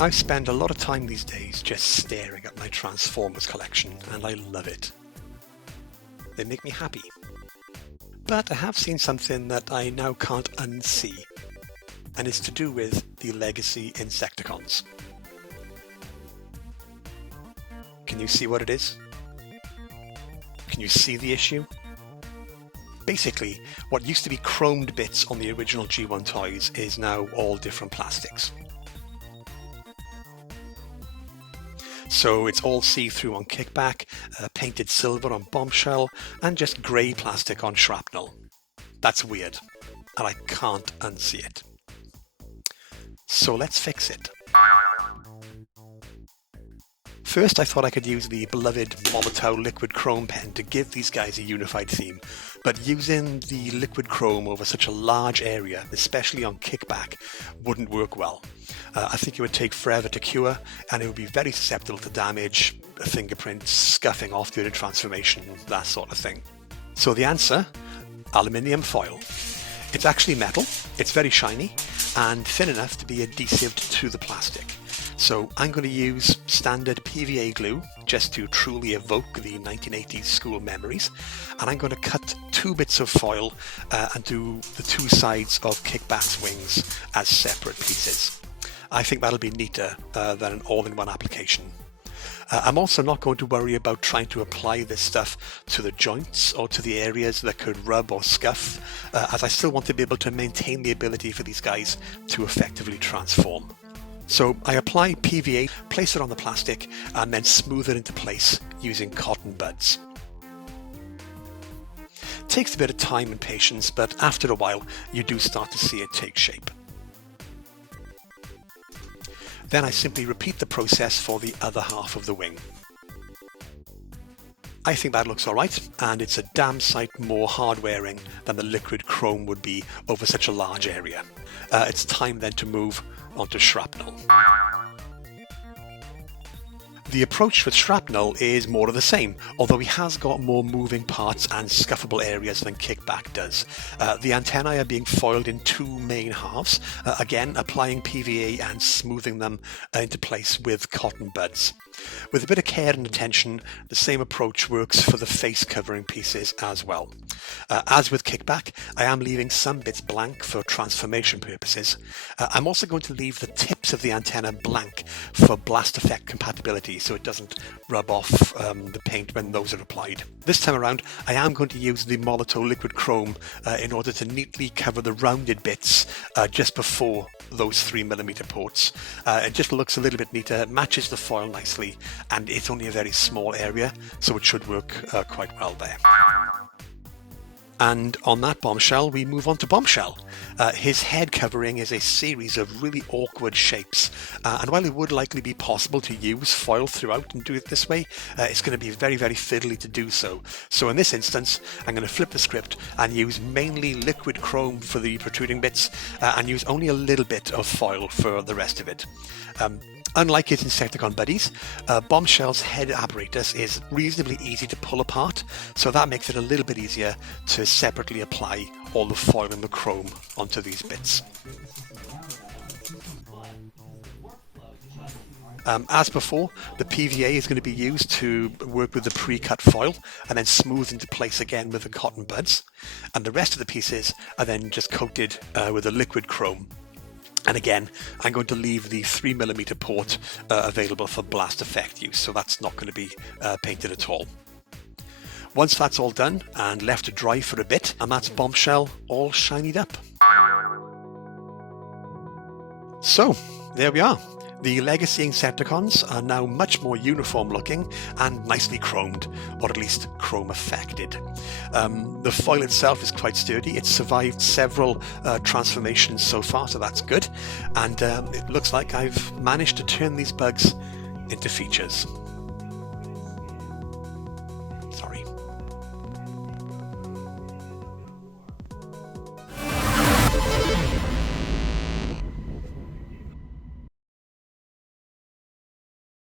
I spend a lot of time these days just staring at my Transformers collection, and I love it. They make me happy. But I have seen something that I now can't unsee, and it's to do with the Legacy Insecticons. Can you see what it is? Can you see the issue? Basically, what used to be chromed bits on the original G1 toys is now all different plastics. So it's all see-through on Kickback, painted silver on Bombshell, and just grey plastic on Shrapnel. That's weird, and I can't unsee it. So let's fix it. First, I thought I could use the beloved Molotow liquid chrome pen to give these guys a unified theme, but using the liquid chrome over such a large area, especially on Kickback, wouldn't work well. I think it would take forever to cure, and it would be very susceptible to damage, fingerprints, scuffing off during transformation, that sort of thing. So the answer? Aluminium foil. It's actually metal, it's very shiny, and thin enough to be adhesive to the plastic. So I'm going to use standard PVA glue just to truly evoke the 1980s school memories, and I'm going to cut 2 bits of foil and do the 2 sides of Kickback's wings as separate pieces. I think that'll be neater than an all-in-one application. I'm also not going to worry about trying to apply this stuff to the joints or to the areas that could rub or scuff, as I still want to be able to maintain the ability for these guys to effectively transform. So I apply PVA, place it on the plastic, and then smooth it into place using cotton buds. It takes a bit of time and patience, but after a while you do start to see it take shape. Then I simply repeat the process for the other half of the wing. I think that looks alright, and it's a damn sight more hard-wearing than the liquid chrome would be over such a large area. It's time then to move onto Shrapnel. The approach with Shrapnel is more of the same, although he has got more moving parts and scuffable areas than Kickback does. The antennae are being foiled in 2 main halves, again applying PVA and smoothing them into place with cotton buds. With a bit of care and attention, the same approach works for the face covering pieces as well. As with Kickback, I am leaving some bits blank for transformation purposes. I'm also going to leave the tips of the antenna blank for blast effect compatibility, so it doesn't rub off the paint when those are applied. This time around, I am going to use the Molotow liquid chrome in order to neatly cover the rounded bits just before those 3mm ports. It just looks a little bit neater, matches the foil nicely, and it's only a very small area, so it should work quite well there. And on that bombshell, we move on to Bombshell. His head covering is a series of really awkward shapes, and while it would likely be possible to use foil throughout and do it this way, it's going to be very, very fiddly to do so. So in this instance, I'm going to flip the script and use mainly liquid chrome for the protruding bits, and use only a little bit of foil for the rest of it. Unlike his Insecticon buddies, Bombshell's head apparatus is reasonably easy to pull apart, so that makes it a little bit easier to separately apply all the foil and the chrome onto these bits. As before, the PVA is going to be used to work with the pre-cut foil and then smooth into place again with the cotton buds, and the rest of the pieces are then just coated with a liquid chrome. And again, I'm going to leave the 3mm port available for blast effect use, so that's not going to be painted at all. Once that's all done and left to dry for a bit, and that's Bombshell all shinied up. So, there we are. The Legacy Insecticons are now much more uniform looking and nicely chromed, or at least chrome affected. The foil itself is quite sturdy. It's survived several transformations so far, so that's good. And it looks like I've managed to turn these bugs into features.